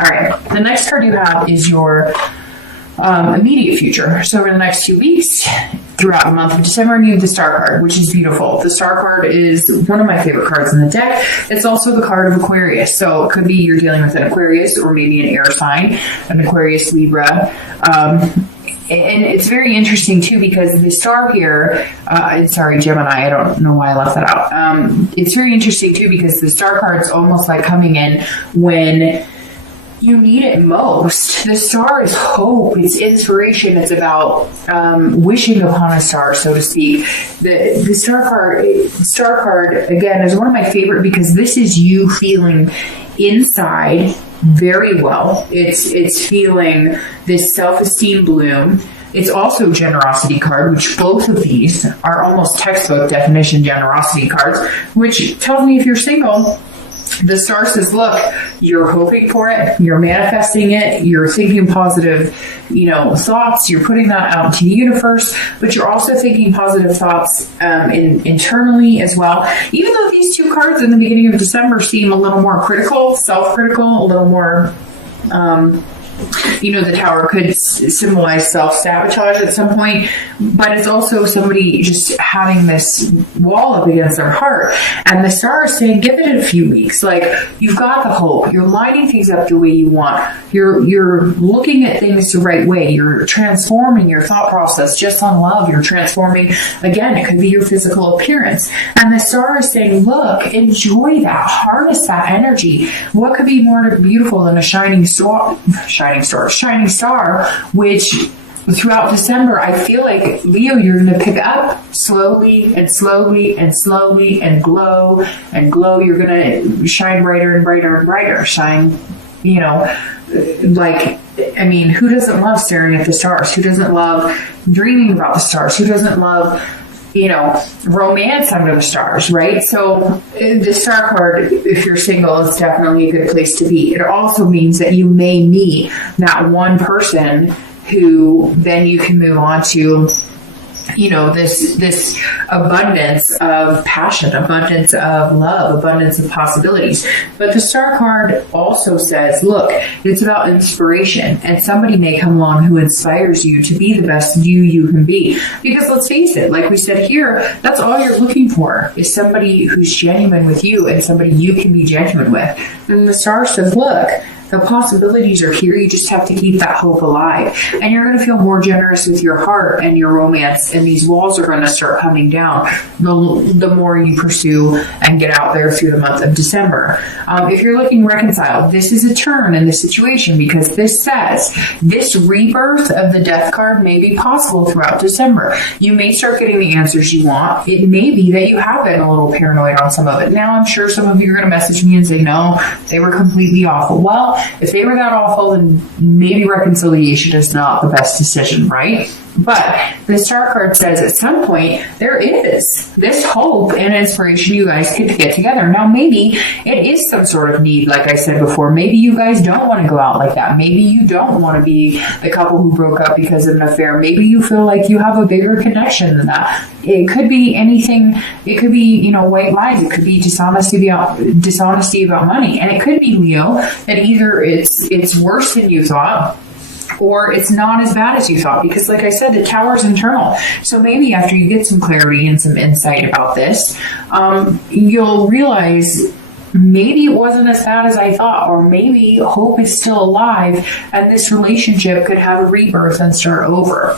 All right. The next card you have is your immediate future. So over the next 2 weeks, throughout the month of December, you have the Star card, which is beautiful. The Star card is one of my favorite cards in the deck. It's also the card of Aquarius. So it could be you're dealing with an Aquarius or maybe an air sign, an Aquarius, Libra. And it's very interesting too because the star here, sorry, Gemini, I don't know why I left that out. It's very interesting too because the star card's almost like coming in when you need it most. The star is hope, it's inspiration, it's about wishing upon a star, so to speak. The star card, again, is one of my favorite because this is you feeling inside very well. It's feeling this self-esteem bloom. It's also generosity card, which both of these are almost textbook definition generosity cards, which tells me if you're single, the star says, look, you're hoping for it, you're manifesting it, you're thinking positive, thoughts, you're putting that out to the universe, but you're also thinking positive thoughts internally as well. Even though these two cards in the beginning of December seem a little more critical, self-critical, a little more, the Tower could symbolize self-sabotage at some point, but it's also somebody just having this wall up against their heart. And the star is saying, give it a few weeks. Like, you've got the hope. You're lining things up the way you want. You're looking at things the right way. You're transforming your thought process just on love. You're transforming, again, it could be your physical appearance. And the star is saying, look, enjoy that. Harness that energy. What could be more beautiful than a shining star, which throughout December, I feel like, Leo, you're going to pick up slowly and slowly and slowly and glow and glow. You're going to shine brighter and brighter and brighter. Shine, who doesn't love staring at the stars? Who doesn't love dreaming about the stars? Who doesn't love romance under the stars, right? So the star card, if you're single, is definitely a good place to be. It also means that you may meet that one person who then you can move on to, this abundance of passion, abundance of love, abundance of possibilities. But the star card also says, look, it's about inspiration, and somebody may come along who inspires you to be the best you can be. Because let's face it, like we said here, that's all you're looking for is somebody who's genuine with you and somebody you can be genuine with. And the star says, look, the possibilities are here. You just have to keep that hope alive. And you're going to feel more generous with your heart and your romance. And these walls are going to start coming down the more you pursue and get out there through the month of December. If you're looking reconciled, this is a turn in the situation because this says this rebirth of the death card may be possible throughout December. You may start getting the answers you want. It may be that you have been a little paranoid on some of it. Now, I'm sure some of you are going to message me and say, no, they were completely awful. Well, if they were that awful, then maybe reconciliation is not the best decision, right? But the star card says at some point there is this hope and inspiration you guys could get together. Now, maybe it is some sort of need, like I said before. Maybe you guys don't want to go out like that. Maybe you don't want to be the couple who broke up because of an affair. Maybe you feel like you have a bigger connection than that. It could be anything. It could be, white lies. It could be dishonesty about money. And it could be, Leo, that either it's worse than you thought, or it's not as bad as you thought, because like I said, the Tower's internal. So maybe after you get some clarity and some insight about this, you'll realize maybe it wasn't as bad as I thought, or maybe hope is still alive and this relationship could have a rebirth and start over.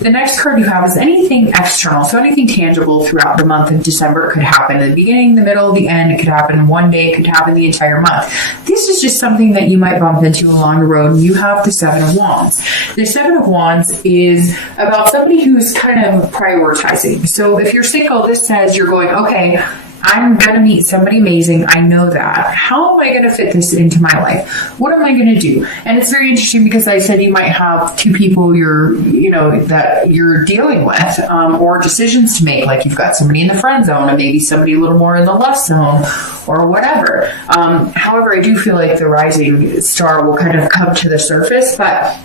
The next card you have is anything external, so anything tangible throughout the month of December. It could happen in the beginning, the middle, the end. It could happen one day. It could happen the entire month. This is just something that you might bump into along the road. You have the Seven of Wands. The Seven of Wands is about somebody who's kind of prioritizing. So if you're single, this says you're going, okay, I'm going to meet somebody amazing. I know that. How am I going to fit this into my life? What am I going to do? And it's very interesting because I said you might have two people that you're dealing with, or decisions to make. Like you've got somebody in the friend zone and maybe somebody a little more in the lust zone or whatever. However, I do feel like the rising star will kind of come to the surface, but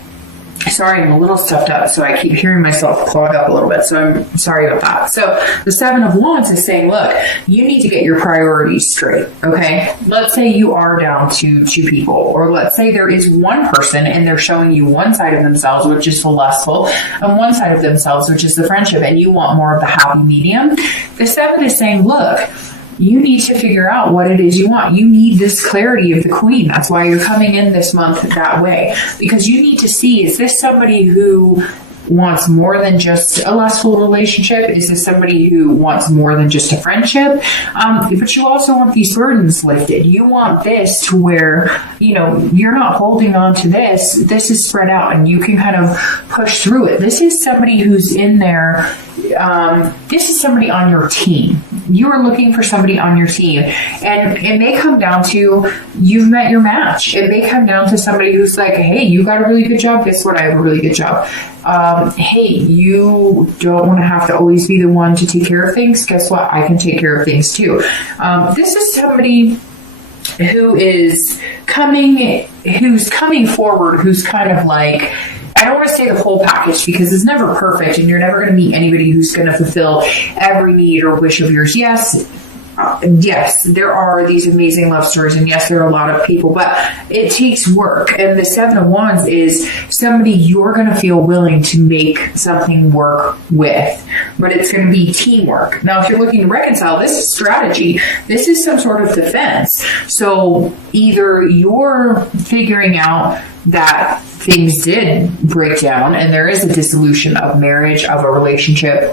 Sorry, I'm a little stuffed up, so I keep hearing myself clog up a little bit, so I'm sorry about that. So the Seven of Wands is saying, look, you need to get your priorities straight, okay? Let's say you are down to 2 people, or let's say there is one person and they're showing you one side of themselves, which is the lustful, and one side of themselves, which is the friendship, and you want more of the happy medium. The Seven is saying, look, you need to figure out what it is you want. You need this clarity of the Queen. That's why you're coming in this month that way. Because you need to see, is this somebody who wants more than just a lustful relationship? Is this somebody who wants more than just a friendship? But you also want these burdens lifted. You want this to where, you're not holding on to this. This is spread out and you can kind of push through it. This is somebody who's in there. This is somebody on your team. You are looking for somebody on your team. And it may come down to you've met your match. It may come down to somebody who's like, hey, you got a really good job. Guess what? I have a really good job. Hey, you don't want to have to always be the one to take care of things. Guess what? I can take care of things too. This is somebody who is coming forward, who's kind of like, I don't want to say the whole package because it's never perfect and you're never going to meet anybody who's going to fulfill every need or wish of yours. Yes, there are these amazing love stories, and yes, there are a lot of people, but it takes work. And the Seven of Wands is somebody you're going to feel willing to make something work with, but it's going to be teamwork. Now, if you're looking to reconcile, this is strategy. This is some sort of defense. So either you're figuring out that things did break down and there is a dissolution of marriage, of a relationship,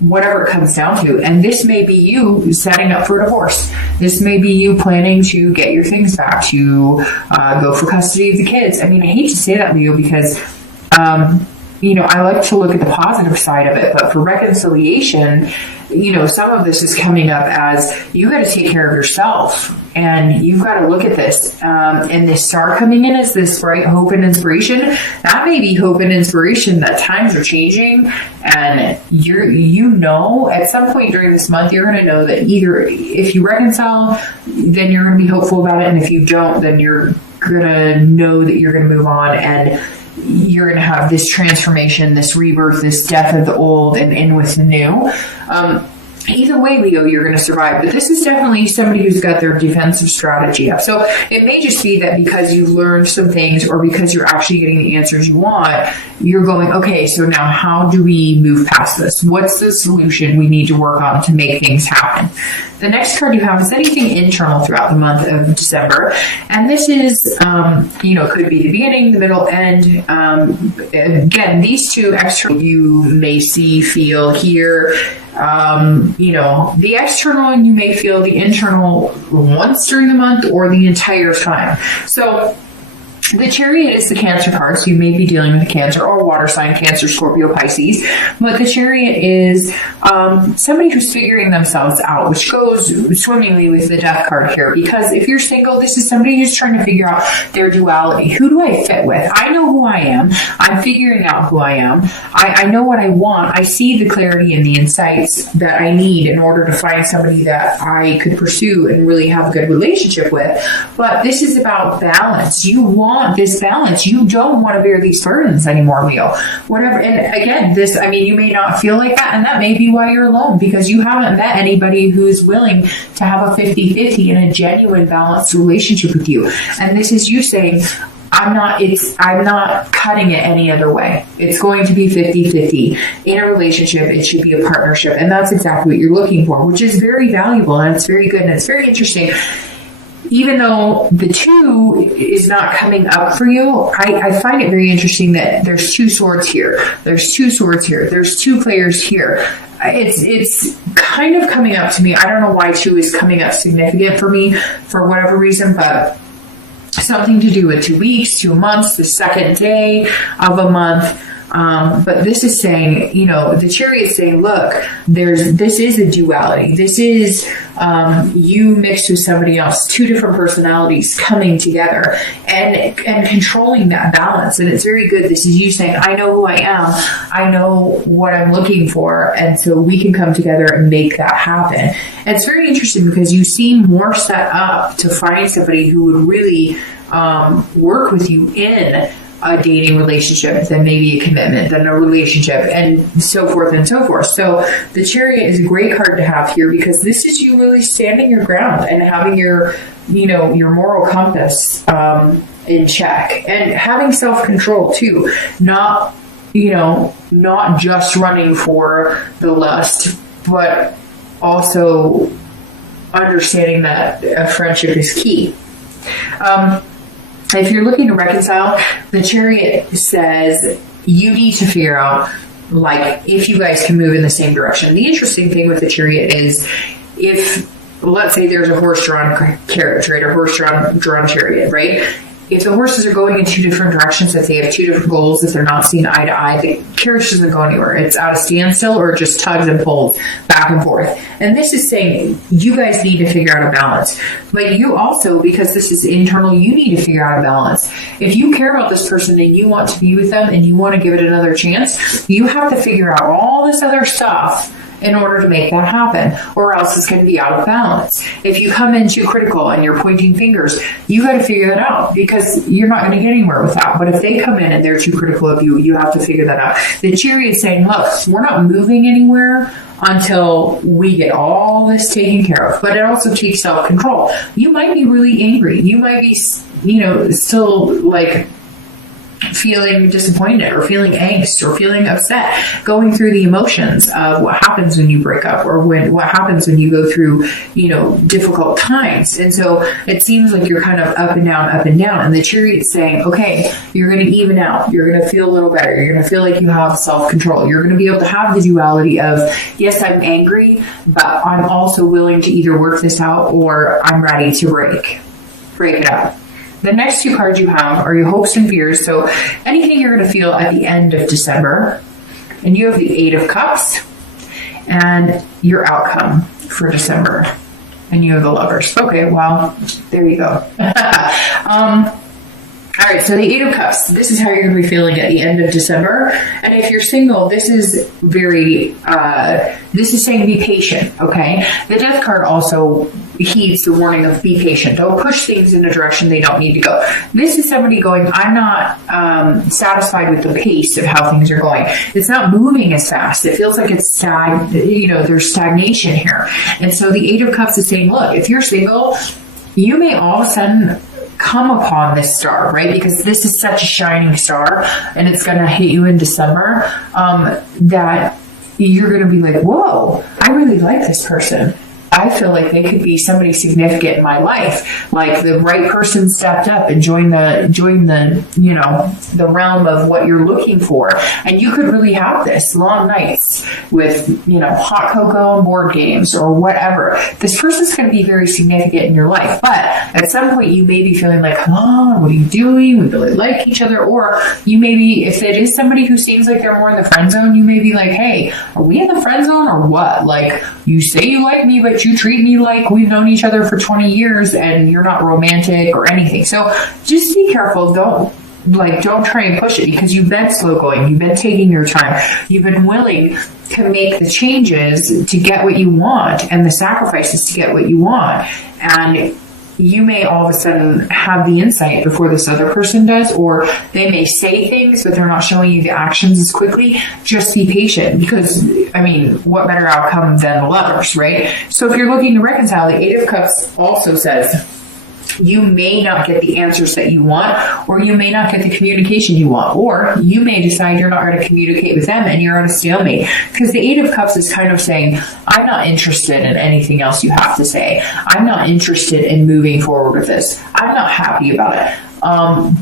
whatever it comes down to. And this may be you setting up for a divorce. This may be you planning to get your things back, to go for custody of the kids. I mean, I hate to say that, Leo, because I like to look at the positive side of it, but for reconciliation, some of this is coming up as you got to take care of yourself and you've got to look at this. And this star coming in is this bright hope and inspiration. That may be hope and inspiration that times are changing, and at some point during this month, you're going to know that either if you reconcile, then you're going to be hopeful about it. And if you don't, then you're going to know that you're going to move on and you're going to have this transformation, this rebirth, this death of the old and in with the new. Either way, Leo, you're going to survive. But this is definitely somebody who's got their defensive strategy up. So it may just be that because you've learned some things or because you're actually getting the answers you want, you're going, okay, so now how do we move past this? What's the solution we need to work on to make things happen? The next card you have is anything internal throughout the month of December. And this is, could be the beginning, the middle, end. Again, these two external you may see, feel, hear. The external you may feel, the internal once during the month or the entire time. So the Chariot is the Cancer card, so you may be dealing with Cancer or water sign, Cancer, Scorpio, Pisces. But the Chariot is somebody who's figuring themselves out, which goes swimmingly with the Death card here. Because if you're single, this is somebody who's trying to figure out their duality. Who do I fit with? I know who I am. I'm figuring out who I am. I know what I want. I see the clarity and the insights that I need in order to find somebody that I could pursue and really have a good relationship with. But this is about balance. You want this balance. You don't want to bear these burdens anymore, Leo. Whatever. And again, you may not feel like that, and that may be why you're alone, because you haven't met anybody who's willing to have a 50-50 and a genuine balanced relationship with you. And this is you saying, I'm not cutting it any other way. It's going to be 50-50. In a relationship, it should be a partnership. And that's exactly what you're looking for, which is very valuable and it's very good and it's very interesting. Even though the 2 is not coming up for you, I find it very interesting that there's 2 swords here. There's 2 swords here. There's 2 players here. It's kind of coming up to me. I don't know why 2 is coming up significant for me for whatever reason, but something to do with 2 weeks, 2 months, the second day of a month. But this is saying, the Chariot is saying, look, this is a duality. This is you mixed with somebody else, 2 different personalities coming together and controlling that balance. And it's very good. This is you saying, I know who I am. I know what I'm looking for. And so we can come together and make that happen. And it's very interesting because you seem more set up to find somebody who would really work with you in a dating relationship, then maybe a commitment, then a relationship, and so forth and so forth. So the Chariot is a great card to have here because this is you really standing your ground and having your moral compass in check and having self-control too. Not just running for the lust, but also understanding that a friendship is key. If you're looking to reconcile, the Chariot says you need to figure out, like, if you guys can move in the same direction. The interesting thing with the Chariot is if, let's say there's a horse-drawn carriage, right? A horse-drawn chariot, right? If the horses are going in two different directions, if they have two different goals, if they're not seen eye to eye, the carriage doesn't go anywhere. It's at a standstill or it just tugs and pulls back and forth. And this is saying you guys need to figure out a balance. But you also, because this is internal, you need to figure out a balance. If you care about this person and you want to be with them and you want to give it another chance, you have to figure out all this other stuff in order to make that happen, or else it's going to be out of balance. If you come in too critical and you're pointing fingers, you got to figure that out because you're not going to get anywhere with that. But if they come in and they're too critical of you, you have to figure that out. The Chariot is saying, look, we're not moving anywhere until we get all this taken care of. But it also takes self-control. You might be really angry. You might be, still like feeling disappointed or feeling angst or feeling upset, going through the emotions of what happens when you break up or what happens when you go through, difficult times. And so it seems like you're kind of up and down. And the Chariot is saying, okay, you're going to even out. You're going to feel a little better. You're going to feel like you have self-control. You're going to be able to have the duality of, yes, I'm angry, but I'm also willing to either work this out or I'm ready to break it up. The next two cards you have are your hopes and fears. So anything you're going to feel at the end of December. And you have the Eight of Cups and your outcome for December. And you have the Lovers. Okay, well, there you go. All right, so the Eight of Cups, this is how you're going to be feeling at the end of December. And if you're single, this is saying be patient, okay? The Death card also heeds the warning of be patient. Don't push things in a direction they don't need to go. This is somebody going, I'm not satisfied with the pace of how things are going. It's not moving as fast. It feels like it's there's stagnation here. And so the Eight of Cups is saying, look, if you're single, you may all of a sudden come upon this star, right? Because this is such a shining star and it's going to hit you in December, that you're going to be like, whoa, I really like this person. I feel like they could be somebody significant in my life. Like the right person stepped up and joined the realm of what you're looking for. And you could really have this long nights with, hot cocoa and board games or whatever. This person's going to be very significant in your life. But at some point you may be feeling like, come on, what are you doing? We really like each other. Or you may be, if it is somebody who seems like they're more in the friend zone, you may be like, hey, are we in the friend zone or what? Like, you say you like me, but you treat me like we've known each other for 20 years and you're not romantic or anything. So just be careful. Don't try and push it because you've been slow going. You've been taking your time. You've been willing to make the changes to get what you want and the sacrifices to get what you want. And you may all of a sudden have the insight before this other person does, or they may say things, but they're not showing you the actions as quickly. Just be patient because, what better outcome than the Lovers, right? So if you're looking to reconcile, the Eight of Cups also says you may not get the answers that you want, or you may not get the communication you want, or you may decide you're not going to communicate with them and you're at a stalemate. Because the Eight of Cups is kind of saying, I'm not interested in anything else you have to say. I'm not interested in moving forward with this. I'm not happy about it.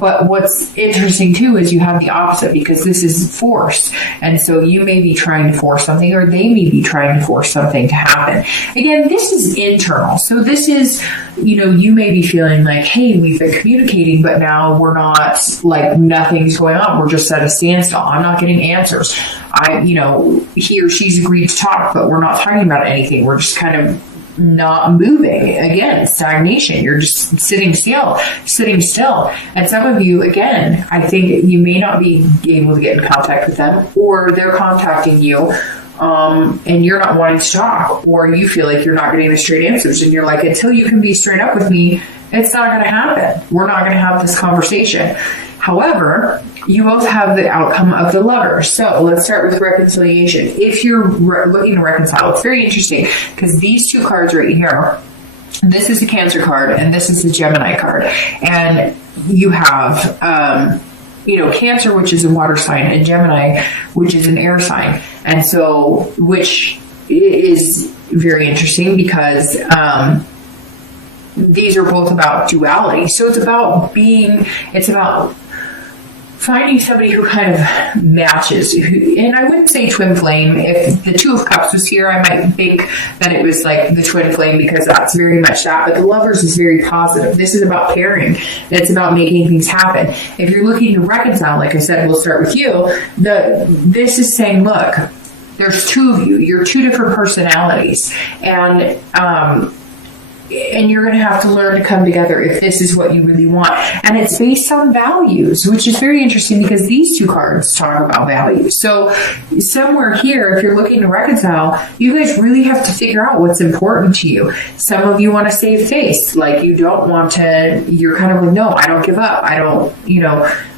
But what's interesting too is you have the opposite because this is force. And so you may be trying to force something or they may be trying to force something to happen. Again, this is internal. So this is, you may be feeling like, hey, we've been communicating, but now we're not, like, nothing's going on. We're just at a standstill. I'm not getting answers. He or she's agreed to talk, but we're not talking about anything. We're just kind of not moving. Again, stagnation. You're just sitting still. And some of you, again, I think you may not be able to get in contact with them, or they're contacting you and you're not wanting to talk, or you feel like you're not getting the straight answers and you're like, until you can be straight up with me, it's not going to happen. We're not going to have this conversation. However, you both have the outcome of the Lovers. So let's start with reconciliation. If you're looking to reconcile, it's very interesting because these two cards right here, this is the Cancer card and this is the Gemini card. And you have, Cancer, which is a water sign, and Gemini, which is an air sign. And so, which is very interesting because these are both about duality. So it's about finding somebody who kind of matches. And I wouldn't say twin flame. If the Two of Cups was here, I might think that it was like the twin flame because that's very much that. But the Lovers is very positive. This is about pairing. It's about making things happen. If you're looking to reconcile, like I said, we'll start with you. This is saying, look, there's two of you. You're two different personalities. And you're going to have to learn to come together if this is what you really want. And it's based on values, which is very interesting because these two cards talk about values. So somewhere here, if you're looking to reconcile, you guys really have to figure out what's important to you. Some of you want to save face. Like you don't want to, you're kind of like, no, I don't give up. I don't,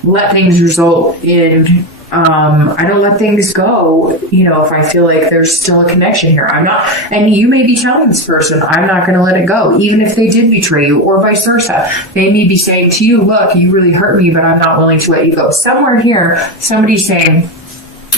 let things result in I don't let things go, if I feel like there's still a connection here. I'm not, and you may be telling this person, I'm not going to let it go, even if they did betray you, or vice versa. They may be saying to you, look, you really hurt me, but I'm not willing to let you go. Somewhere here, somebody's saying,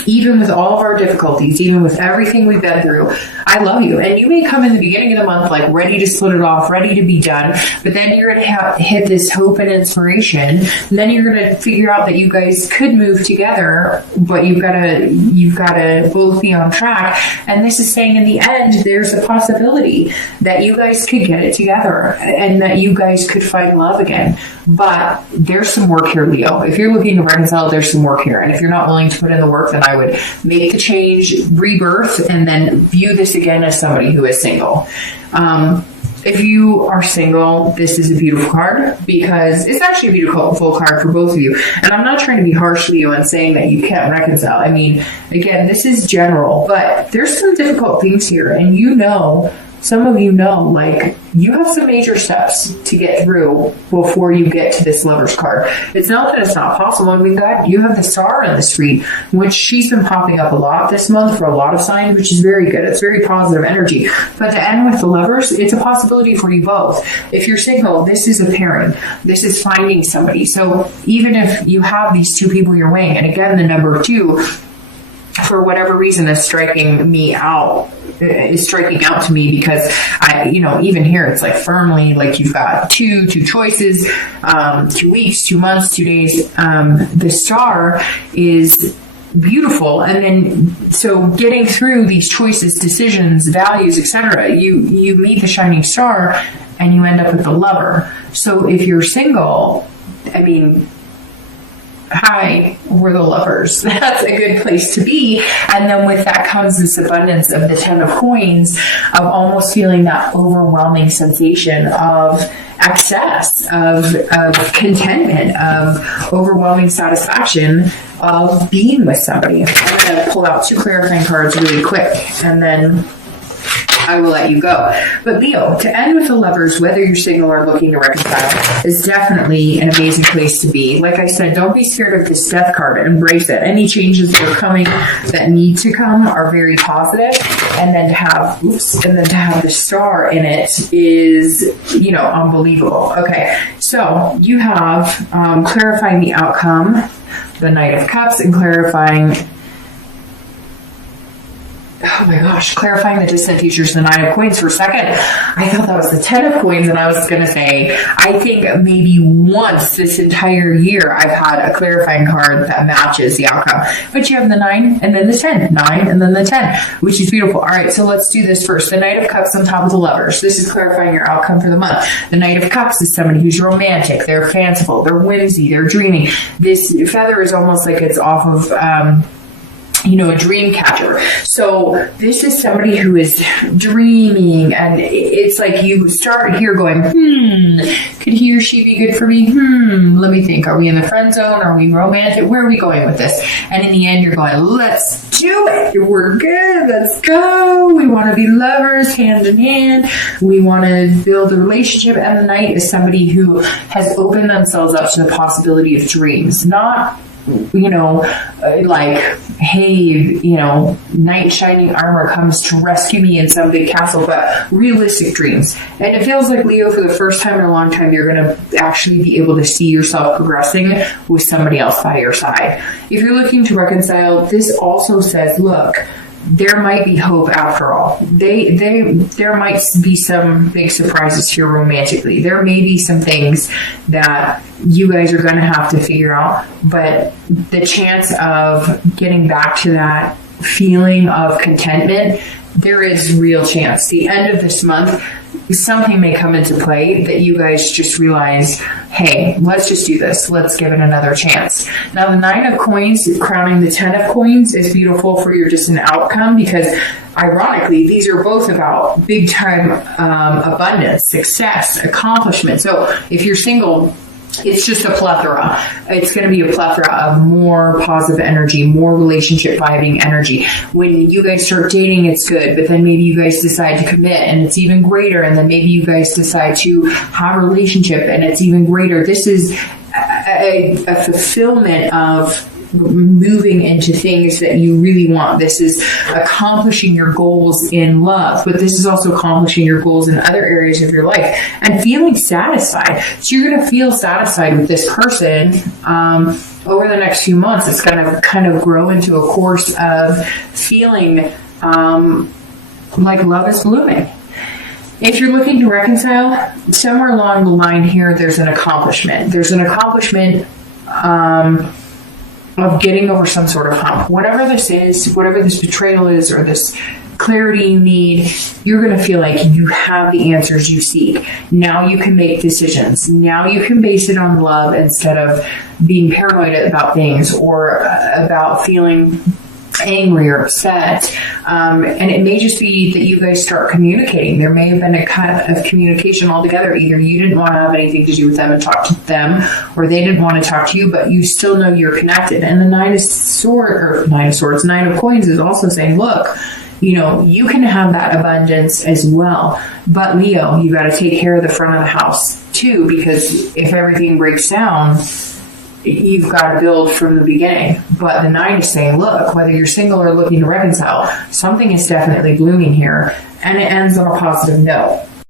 even with all of our difficulties, even with everything we've been through, I love you. And you may come in the beginning of the month like ready to split it off, ready to be done, but then you're going to hit this hope and inspiration. And then you're going to figure out that you guys could move together, but you've got to both be on track. And this is saying in the end, there's a possibility that you guys could get it together and that you guys could find love again. But there's some work here, Leo. If you're looking to reconcile, there's some work here. And if you're not willing to put in the work, then I would make the change, rebirth, and then view this again as somebody who is single. If you are single, this is a beautiful card because it's actually a beautiful card for both of you. And I'm not trying to be harsh to you and saying that you can't reconcile. I mean, again, this is general, but there's some difficult things here. And some of you know, like, you have some major steps to get through before you get to this Lover's card. It's not that it's not possible. I mean, God, you have the Star in the street, which she's been popping up a lot this month for a lot of signs, which is very good. It's very positive energy. But to end with the Lovers, it's a possibility for you both. If you're single, this is a pairing. This is finding somebody. So even if you have these two people you're weighing, and again, the number 2, for whatever reason, is striking out to me because even here it's like firmly like you've got two choices, 2 weeks, 2 months, 2 days. The Star is beautiful, and then so getting through these choices, decisions, values, etc. You meet the shining star, and you end up with the Lover. So if you're single, I mean, hi, we're the Lovers. That's a good place to be. And then with that comes this abundance of the 10 of coins, of almost feeling that overwhelming sensation of excess, of contentment, of overwhelming satisfaction of being with somebody. I'm going to pull out 2 clarifying cards really quick, and then I will let you go. But Leo, to end with the Lovers, whether you're single or looking to reconcile, is definitely an amazing place to be. Like I said, don't be scared of this Death card. Embrace it. Any changes that are coming, that need to come, are very positive. And then to have the Star in it is, unbelievable. Okay, so you have clarifying the outcome, the Knight of Cups, and clarifying the distant futures, the 9 of coins. For a second, I thought that was the 10 of coins, and I was going to say, I think maybe once this entire year I've had a clarifying card that matches the outcome. But you have the 9 and then the 10, 9 and then the 10, which is beautiful. All right, so let's do this first. The Knight of Cups on top of the Lovers. This is clarifying your outcome for the month. The Knight of Cups is somebody who's romantic, they're fanciful, they're whimsy, they're dreaming. This feather is almost like it's off of a dream catcher. So this is somebody who is dreaming, and it's like you start here going, could he or she be good for me? Let me think. Are we in the friend zone? Are we romantic? Where are we going with this? And in the end, you're going, let's do it. We're good. Let's go. We want to be lovers, hand in hand. We want to build a relationship. And the Knight is somebody who has opened themselves up to the possibility of dreams, not like, hey, knight shining armor comes to rescue me in some big castle, but realistic dreams. And it feels like, Leo, for the first time in a long time, you're going to actually be able to see yourself progressing with somebody else by your side. If you're looking to reconcile, this also says, look, there might be hope after all. There might be some big surprises here romantically. There may be some things that you guys are going to have to figure out, but the chance of getting back to that feeling of contentment, there is real chance. The end of this month, something may come into play that you guys just realize, hey, let's just do this. Let's give it another chance. Now, the 9 of coins crowning the 10 of coins is beautiful for your distant outcome, because ironically, these are both about big time abundance, success, accomplishment. So if you're single, it's just a plethora. It's going to be a plethora of more positive energy, more relationship vibing energy. When you guys start dating, it's good, but then maybe you guys decide to commit and it's even greater. And then maybe you guys decide to have a relationship and it's even greater. This is a fulfillment of moving into things that you really want. This is accomplishing your goals in love, but this is also accomplishing your goals in other areas of your life and feeling satisfied. So you're going to feel satisfied with this person over the next few months. It's going to kind of grow into a course of feeling like love is blooming. If you're looking to reconcile, somewhere along the line here, there's an accomplishment. There's an accomplishment of getting over some sort of hump. Whatever this is, whatever this betrayal is, or this clarity you need, you're going to feel like you have the answers you seek. Now you can make decisions. Now you can base it on love instead of being paranoid about things or about feeling angry or upset. And it may just be that you guys start communicating. There may have been a cut of communication altogether. Either you didn't want to have anything to do with them and talk to them, or they didn't want to talk to you, but you still know you're connected. And the 9 of coins is also saying, look, you can have that abundance as well. But Leo, you got to take care of the front of the house too, because if everything breaks down, you've got to build from the beginning. But the 9 is saying, look, whether you're single or looking to reconcile, something is definitely blooming here, and it ends on a positive note.